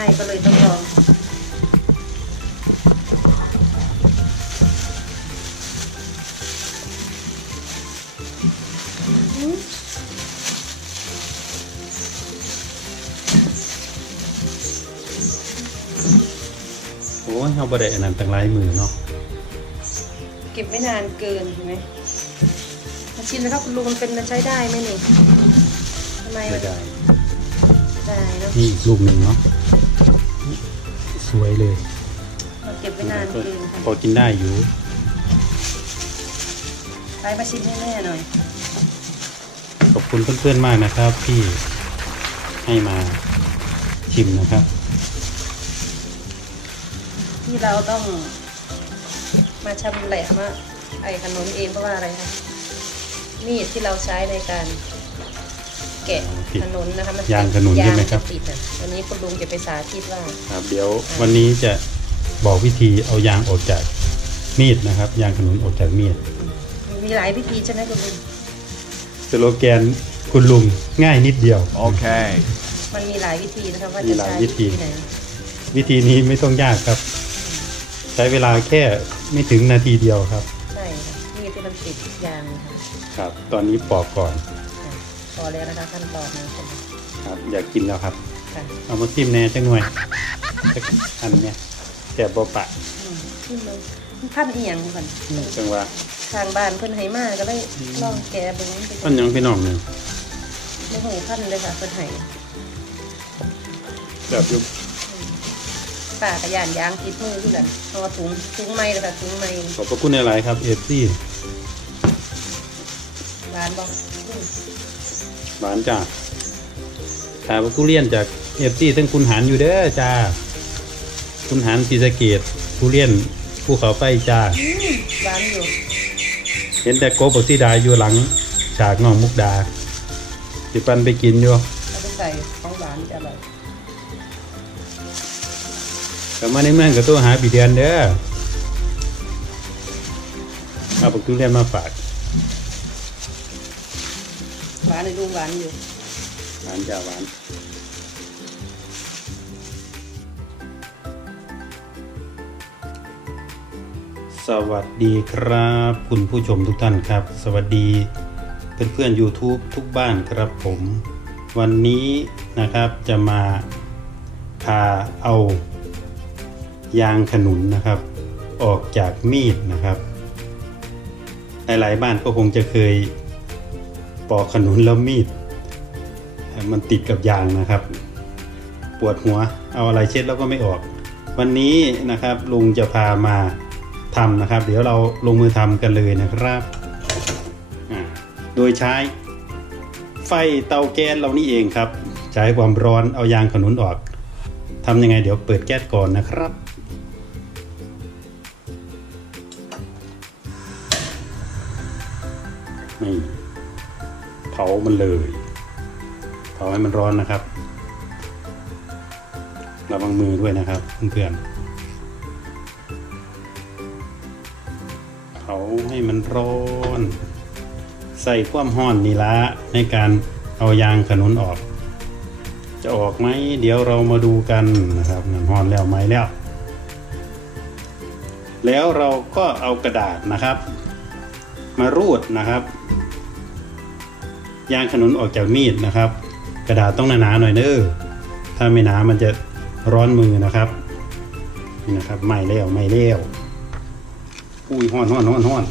ให้ก็เลยต้องลองอืมโอ้ยเฮาบ่ได้อันนั้นตั้งหลายมือเนาะเก็บไม่นานเกินเห็นไหมมาชิมนะครับคุณลุงมันเป็นมันใช้ได้ไหมนี่ทำไมไม่มันได้ ได้เนอะนี่อีกลูกหนึ่งเนาะ สวยเลยเราเก็บไว้นานเกินค่ะพอกินได้อยู่ ไปมาชิมให้แม่หน่อย ขอบคุณเพื่อนๆมากนะครับที่ให้มาชิมนะครับ ที่เราต้องมาชำแหละมาไอ้ขนมเองเพราะว่าอะไรคะมีดที่เราใช้ในการ แกะติดขนุนนะคะมันยางขนุนใช่ไหมครับ ยางจะติดอะวันนี้คุณลุงจะไปสาธิตว่า ครับเดี๋ยววันนี้จะบอกวิธีเอายางออกจากมีดนะครับ ยางขนุนออกจากมีดมีหลายวิธีใช่ไหมคุณลุงสโลแกนคุณลุงง่ายนิดเดียว Okay. มันมีหลายวิธีนะคะว่ามีจะหลายใช้วิวิธี ธีไหนวิธีนี้ไม่ต้องยากครับ ใช้เวลาแค่ไม่ถึงนาทีเดียวครับ ใช่ค่ะมีดที่มันติดยางค่ะครับ ตอนนี้ปอกก่อนค่ะพ อแล้วนะคะขั้นตอนนะคุณลุงครับอยากกินแล้วครับ ค่ะเอามาซิมแหน่จังหน่วยจักอันเนี่ยแต่บปะอืมขึ้นเลยพันเอียงก่อนจังว่าทางบ้านเพิ่นให้มาก็เลยลองแกะเบิ่งเป็นมันยังพี่น้องหนึ่งบ่หูพันเลยค่ะเพิ่นให้แบบยุบป้ากระยานยางติดมือคือกันเพราะว่าถุงถุงไม้แล้วก็ถุงไม้ขอบพระคุณอะไรครับเอฟซีร้านบ่อืม หวานจ้าถามว่าทุเรียนจากเอฟซีทั้งคุณหารอยู่เด้อจ้า คุณหารศรีสะเกดทุเรียนภูเขาไฟจ้าร้านอยู่เห็นแต่โกบสีดาอยู่หลังฉากน้องมุกดาสิปันไปกินอยู่เอาไปใส่ของหวานจะอร่อยกลับมาในเมืองกับตัวหาปีเดือนเด้อเอาปักทุเรียนมาฝาก หวานในรูหวานอยู่ หวานจ้าหวานสวัสดีครับ คุณผู้ชมทุกท่านครับ สวัสดีเพื่อนเพื่อน YouTube ทุกบ้านครับผม วันนี้นะครับจะมาพาเอา ยางขนุนนะครับ ออกจากมีดนะครับ หลายๆบ้านก็คงจะเคย ปอกขนุนแล้วมีด มันติดกับยางนะครับ ปวดหัวเอาอะไรเช็ดแล้วก็ไม่ออก วันนี้นะครับลุงจะพามาทำนะครับ เดี๋ยวเราลงมือทำกันเลยนะครับโดยใช้ไฟเตาแก๊สเรานี่เองครับ ใช้ความร้อนเอายางขนุนออกทำยังไงเดี๋ยวเปิดแก๊สก่อนนะครับนี่ ผามันเลย เผาให้มันร้อนนะครับระวังมือด้วยนะครับเพื่อนๆเผาให้มันร้อน ใส่ความห้อนนี่ละในการเอายางขนุนออก จะออกไหมเดี๋ยวเรามาดูกันนะครับน้ำห้อนแล้วไหมแล้ว แล้วเราก็เอากระดาษนะครับ มารูดนะครับ ยางขนุนออกจากมีดนะครับ กระดาษต้องหนาๆหน่อยเด้อถ้าไม่หนามันจะร้อนมือนะครับนี่นะครับไหม่แล้วไหม่แล้วอุ้ยห้อนห้อนห้อนห้อน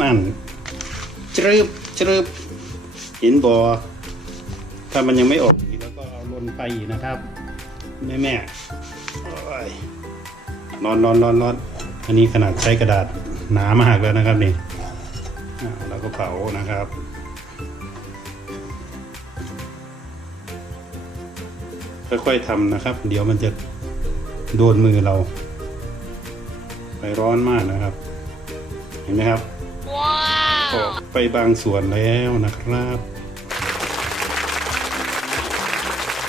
นั่นจรึบจรึบเห็นบอถ้ามันยังไม่ออกอีกแล้วก็เอาลนไปอีกนะครับแม่แม่นอนนอนนอนนอนอันนี้ขนาดใช้กระดาษหนามากแล้วนะครับนี่อ่าแล้วก็เผานะครับ ค่อยๆทำนะครับ เดี๋ยวมันจะโดนมือเรา ไปร้อนมากนะครับ เห็นไหมครับ ออกไปบางส่วนแล้วนะครับ